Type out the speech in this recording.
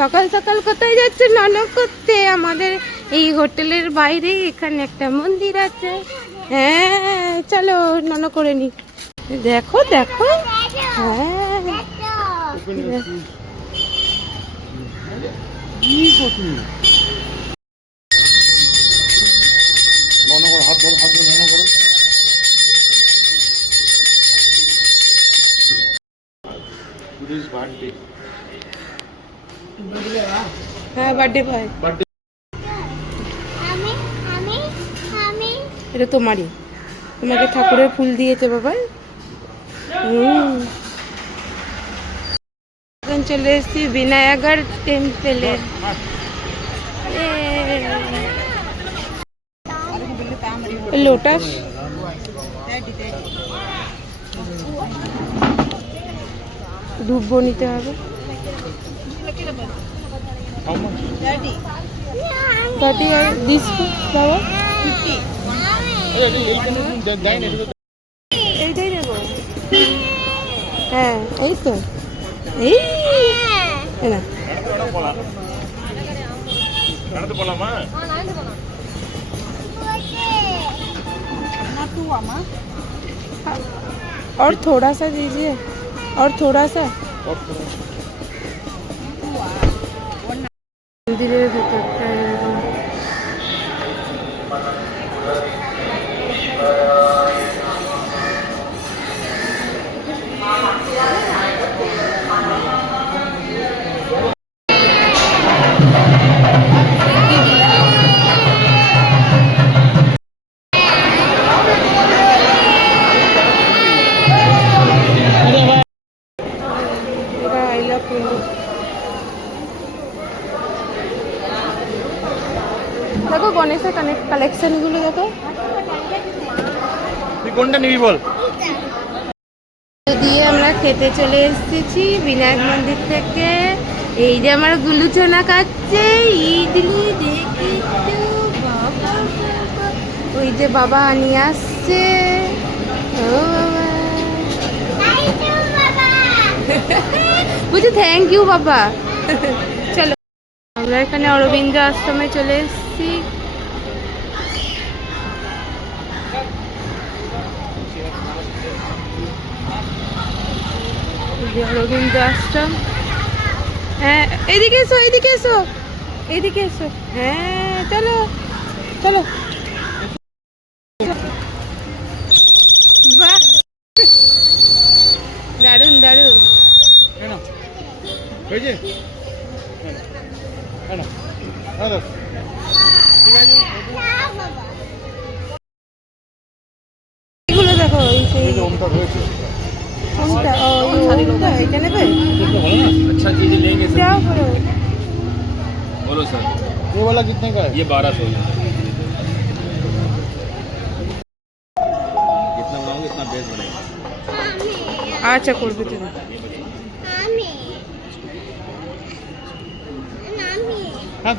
সকাল সকাল কোথায় যাচ্ছে? ননক করতে। আমাদের এই হোটেলের বাইরে এখানে একটা মন্দির আছে। হ্যাঁ চলো ননক করে নি। দেখো দেখো, হ্যাঁ হ্যাঁ বার্থডে বয়। এটা তোমারই, তোমাকে ঠাকুরের ফুল দিয়েছে বাবা। এখন চলে এসেছি বিনায়গর টেম্পলে। লোটাস ডুববো নিতে হবে। এইটাই নেবো। হ্যাঁ এই তো, এই না और थोड़ा सा दीजिए, और थोड़ा सा। मंदिर भीतर দেখো গণেশের কালেকশন গুলো দেখো। তুই কোনটা নিবি বল। দিয়ে আমরা খেতে চলে এসেছি বিনায়ক মন্দির থেকে। এই যে আমার গুলুচনা খাচ্ছে, ইডলি দেখি তো বাবা, ওই যে বাবা নিয়ে আসছে। ও বাবা বুঝি থ্যাংক ইউ বাবা। চলো আমরা এখানে অরবিন্দ আশ্রমে চলে এসেছি। অরবিন্দ আশ্রম। হ্যাঁ এদিকে এসো, এদিকে এসো, এদিকে এসো। হ্যাঁ চলো চলো। বাহ দারুন দারুন। এগুলো দেখো, এই সেই কোনটা? ও এটা নেবে। अच्छा चीज लेंगे सर। क्या बोलो? बोलो सर। ये वाला कितने का है? ये 1200 है। जितना बनाओगे इतना बेस बनेगा। আচ্ছা করবে তুমি। हाँ